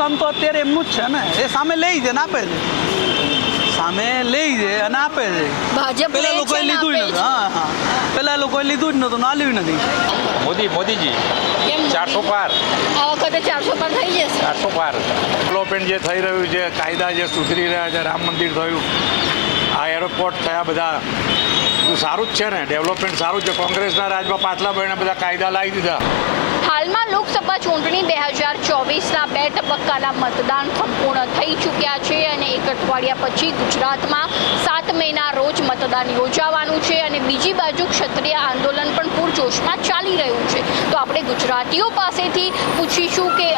કામ તો અત્યારે એમનું જ છે ને, એ સામે લઈ જાય ને આપે છે, સામે લઈ જાય અને આપે છે. ભાજપ પેલા લોકોએ લીધું જ નથી. હા, પેલા લોકોએ લીધું જ નતું, નાલ્યું નથી. મોદીજી કેમ 400 પાર, આ વખતે 400 પર થઈ જશે? 400 પાર. ડેવલપમેન્ટ જે થઈ રહ્યું છે, કાયદા જે સુધરી રહ્યા છે, રામ મંદિર થયું, આ એરપોર્ટ થયા, બધા સારું જ છે ને, ડેવલપમેન્ટ સારું છે. કોંગ્રેસના રાજમાં પાછલા મહિને બધા કાયદા લાવી દીધા. હાલમાં લોકસભા ચૂંટણી 2024ના 2 તબક્કાના મતદાન સંપૂર્ણ થઈ ચૂક્યા છે અને એક અઠવાડિયા પછી ગુજરાતમાં 7 મેના રોજ મતદાન યોજાવાનું છે અને બીજી બાજુ ક્ષત્રિય આંદોલન પણ પૂરજોશમાં ચાલી રહ્યું છે. તો આપણે ગુજરાતીઓ પાસેથી પૂછીશું કે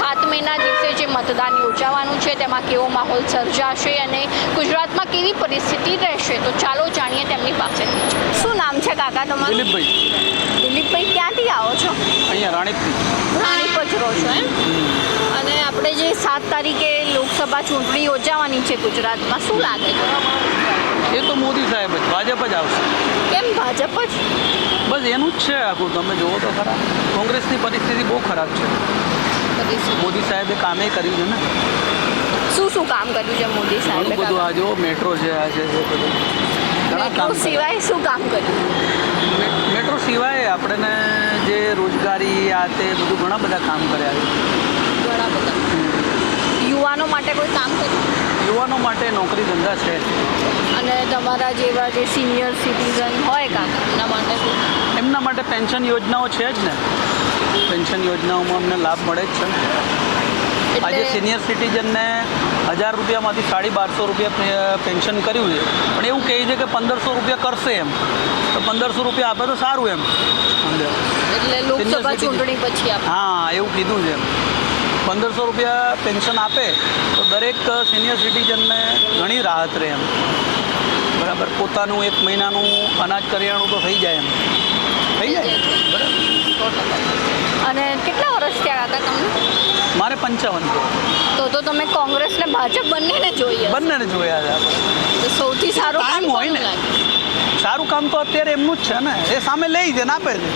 7 મેના દિવસે જે મતદાન યોજાવાનું છે તેમાં કેવો માહોલ સર્જાશે અને ગુજરાતમાં કેવી પરિસ્થિતિ રહેશે. તો ચાલો જાણીએ તેમની પાસેથી. શું નામ છે કાકા તમારું? દિલીપભાઈ, ક્યાંથી આવો છો? અહીંયા રાણીપ જ રહો છો એમ? અને આપણે જે 7 તારીખે લોકસભા ચૂંટણી યોજાવાની છે ગુજરાતમાં, શું લાગે છે? એ તો મોદી સાહેબ જ, ભાજપ જ આવશે. કેમ ભાજપ જ? બસ એનું જ છે આખું. તમે જુઓ તો ખરા, કોંગ્રેસની પરિસ્થિતિ બહુ ખરાબ છે. મોદી સાહેબે કામે કર્યું છે ને. શું કામ કર્યું છે મોદી સાહેબે? બધું આ જો મેટ્રો છે, આ છે બધું. મેટ્રો સિવાય શું કામ કર્યું? મેટ્રો સિવાય આપણને જે રોજગારી આ તે બધું ઘણા બધા કામ કર્યા છે. ઘણા બધા. યુવાનો માટે કોઈ કામ કર્યું? યુવાનો માટે નોકરી ધંધા છે. અને તમારા જેવા જે સિનિયર સિટીઝન હોય કાકા, એમના માટે પેન્શન યોજનાઓ છે જ ને. પેન્શન યોજનાઓમાં અમને લાભ મળે જ છે ને. આજે સિનિયર સિટીઝનને 1000 રૂપિયામાંથી 1250 રૂપિયા પેન્શન કર્યું છે, પણ એવું કહે છે કે 1500 રૂપિયા કરશે એમ. તો 1500 રૂપિયા આપે તો સારું એમ. એટલે લોકસભા ચૂંટણી પછી આપે. હા, એવું કીધું છે. 1500 રૂપિયા પેન્શન આપે તો દરેક સિનિયર સિટીઝનને ઘણી રાહત રહે એમ. બરાબર, પોતાનું 1 મહિનાનું અનાજ કરિયાણું તો થઈ જાય એમ. થઈ જાય બરાબર. અને કેટલા વર્ષ થયા કાકા તમને? મારે 55. તો તમે કોંગ્રેસ ને ભાજપ બંનેને જોઈએ? બંનેને જોયા છે. તો સૌથી સારું ટાઈમ હોય ને. સારું કામ તો અત્યારે એમનું જ છે ને, એ સામે લઈ જાય ને આપે છે,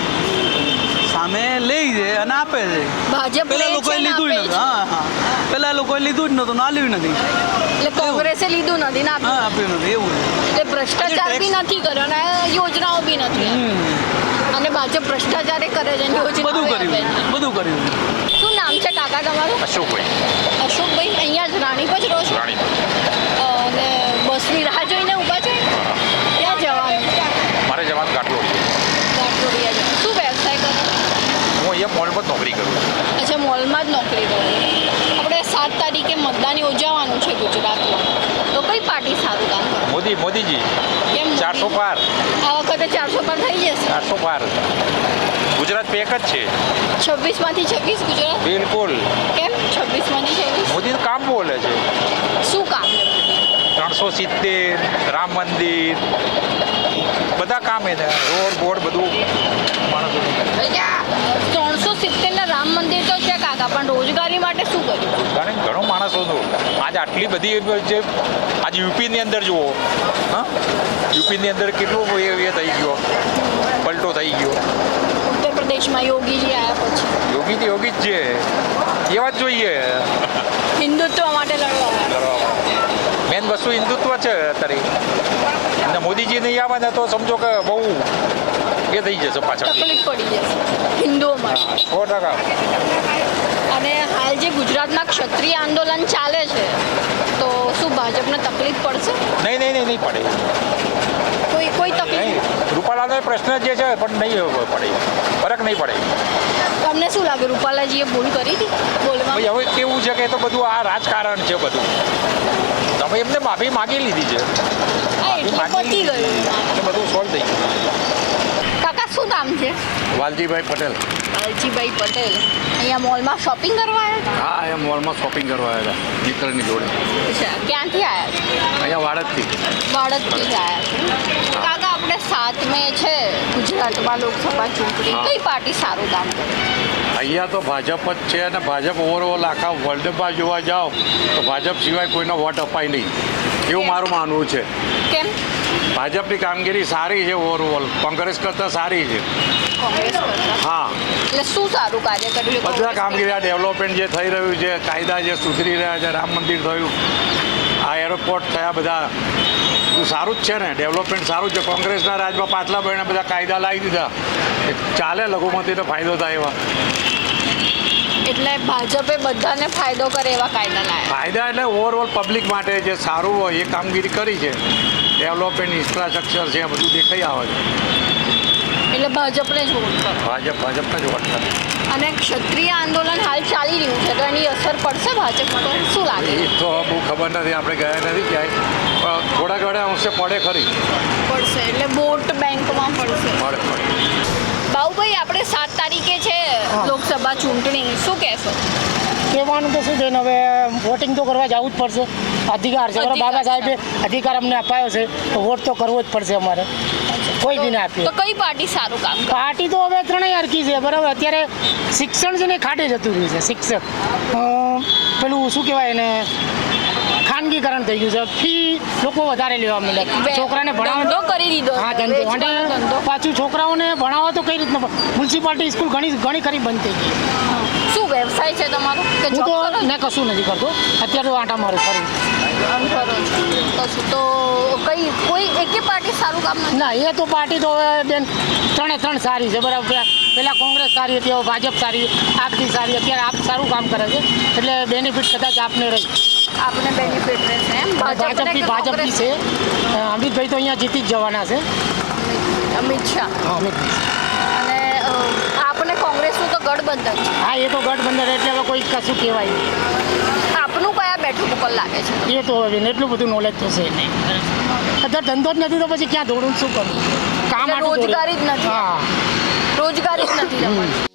સામે લઈ જાય અને આપે છે. ભાજપ પેલા લોકોએ લીધું જ નથી. હા, પેલા લોકોએ લીધું જ નતું, નાલ્યું નથી. એટલે કોંગ્રેસે લીધું નથી ને આપ્યું નથી. એવું એટલે ભ્રષ્ટાચાર બી નથી કર્યો અને યોજનાઓ બી નથી. અને ભાજપ ભ્રષ્ટાચાર કરે છે, બધું કર્યું. શું નામ છે કાકા તમારું? અશોકભાઈ, અહીંયા જ રાણીપ જ રહો છો? અને બસની રાહ જોઈને ઊભા છે? ક્યાં જવાનું? મારે જવાનું કાટલોડિયા. શું વ્યવસાય કરો? હું અહીંયા મોલમાં જ નોકરી કરું છું. અચ્છા, મોલમાં જ નોકરી કરો. આપણે 7 તારીખે મતદાન યોજાવાનું છે ગુજરાતમાં, તો કઈ પાર્ટી સારું કામ કરે? મોદીજી કેમ 400 પાર, આ વખતે 400 પર થઈ જશે? 400 પાર. ગુજરાત પેક જ છે. 26માંથી 26 ગુજરાત? બિલકુલ. કેમ 26માંથી 26? મોદી કામ બોલે છે. શું કામ? 370, રામ મંદિર, બધા કામ એને, રોડ બોર્ડ બધું માણસો. 370 ના રામ મંદિર તો છે કાકા, પણ રોજગારી માટે શું કર્યું? કારણ ઘણો માણસોનું આજે આટલી બધી જે આજે યુપીની અંદર જુઓ, હા, યુપીની અંદર કેટલું એ થઈ ગયો, પલટો થઈ ગયો. ઉત્તર પ્રદેશમાં યોગીજી આવ્યા પછી યોગી જ છે, એવા જ જોઈએ. હિન્દુત્વ માટે લડવા. મેન વસ્તુ હિન્દુત્વ છે અત્યારે. અને મોદીજી નહીં આવે ને તો સમજો કે બહુ એ થઈ જશે, પાછળ તકલીફ પડી જશે હિન્દુઓ માટે. 100%. અને હાલ જે ગુજરાતમાં ક્ષત્રિય આંદોલન ચાલે છે, તો શું ભાજપને તકલીફ પડશે? નહીં પડે. કોઈ તકલીફ? રૂપાલાનો પ્રશ્ન જે છે પણ નહીં પડે, ફરક નહીં પડે. તમને શું લાગે, રૂપાલાજીએ ભૂલ કરી હતી બોલવા? હવે કેવું છે કે તો બધું આ રાજકારણ છે બધું. તમે એમને માફી માગી લીધી છે, એટલે પતી ગયું, એટલે બધું સોલ્વ થઈ ગયું. કાકા શું નામ છે? વાલજીભાઈ પટેલ. વાલજીભાઈ પટેલ. અહીંયા મોલમાં શોપિંગ કરવા આવ્યા? હા, અહીંયા મોલમાં શોપિંગ કરવા આવ્યા હતા મિત્રની જોડે. અચ્છા, ક્યાંથી આવ્યા? અહીંયા વાડદથી આવ્યા છે. કાકા, આપણે 7 મે છે ગુજરાતમાં લોકસભા ચૂંટણી, કઈ પાર્ટી સારું કામ કરે? અહીંયા તો ભાજપ જ છે અને ભાજપ ઓવરઓલ આખા વર્લ્ડમાં જોવા જાઓ તો ભાજપ સિવાય કોઈનો વોટ અપાય નહીં, એવું મારું માનવું છે. કેમ? ભાજપની કામગીરી સારી છે ઓવરઓલ, કોંગ્રેસ કરતાં સારી છે. કોંગ્રેસ કરતા? હા. એટલે શું સારું કાર્ય કર્યું છે બધા કામગીરી આ ડેવલપમેન્ટ જે થઈ રહ્યું છે, કાયદા જે સુધરી રહ્યા છે, રામ મંદિર થયું, આ એરપોર્ટ થયા, બધા બધું સારું જ છે ને. ડેવલપમેન્ટ સારું છે. કોંગ્રેસના રાજમાં પાટલા ભાઈને બધા કાયદા લાવી દીધા, ચાલે લઘુમતીને ફાયદો થાય એવા. એટલે ભાજપે બધાને ફાયદો કરે એવા કાયદા લાવ્યા. ફાયદા એટલે ઓવરઓલ પબ્લિક માટે જે સારું હોય એ કામગીરી કરી છે. ડેવલપમેન્ટ ઇન્ફ્રાસ્ટ્રક્ચર છે, બધું દેખાઈ આવે છે. એટલે ભાજપને જ વોટ કરો. ભાજપને જ વોટ કરે. અને ક્ષત્રિય આંદોલન હાલ ચાલી રહ્યું છે તો એની અસર પડશે ભાજપ પર શું લાગે એ તો બહુ ખબર નથી, આપણે ગયા નથી ક્યાંય, પણ થોડા ઘણા અંશે પડે ખરી. પડશે એટલે વોટ બેંકમાં પડશે. પડે. બાબુભાઈ આપણે 7 તારીખે છે લોકસભા ચૂંટણી, શું કહેશો? કહેવાનું તો શું છે ને, હવે વોટિંગ તો કરવા જવું જ પડશે. અધિકાર છે, બરાબર. બાબા સાહેબે અધિકાર અમને અપાયો છે તો વોટ તો કરવો જ પડશે અમારે. કોઈ બી ના આપીએ. તો કઈ પાર્ટી સારું કામ કરે? પાર્ટી તો હવે ત્રણેય હરકી છે, બરાબર. અત્યારે શિક્ષણ છે ને ખાડે જતું રહ્યું છે. શિક્ષક પેલું શું કહેવાય એને, ખાનગીકરણ થઈ ગયું છે. ફી લોકો વધારે લેવા માંડ્યા. છોકરાને ધંધો ભણાવવા, કરી દીધો. હા ધંધો. અને ધંધો. પાછું છોકરાઓને ભણાવવા તો કઈ રીતના, મ્યુનિસિપાલિટી સ્કૂલ ઘણી ખરી બંધ થઈ ગઈ. શું વ્યવસાય છે તમારો કે હું જોબ તો કરો છો? ને કશું નથી કરતો અત્યારે, તો આંટા મારું ફરું. આમ કરો છો. કશું તો કોઈ એકે પાર્ટી સારું કામ નથી. ના, એ તો પાર્ટી તો હવે બેન ત્રણ સારી છે, બરાબર. પહેલાં કોંગ્રેસ સારી હતી, હવે ભાજપ સારી, આપ બી સારી. અત્યારે આપ સારું કામ કરે છે એટલે બેનિફિટ કદાચ આપને રહી. આપને બેનિફિટ રહેશે એમ ભાજપ બી છે. અમિતભાઈ તો અહીંયા જીતી જ જવાના છે. અમિત શાહ હા, અમિતભાઈ. અને આપને કોંગ્રેસનું તો ગઠબંધન છે. હા, એ તો ગઠબંધન એટલે હવે કોઈ કશું કહેવાય નહીં. આપનું કયા બેઠક ઉપર લાગે છે? એ તો હવે એટલું બધું નોલેજ તો છે નહીં. અત્યારે ધંધો જ નથી તો પછી ક્યાં દોડું, શું કરું? કામ એટલે આટલું રોજગારી જ નથી. હા, રોજગારી જ નથી તમારી.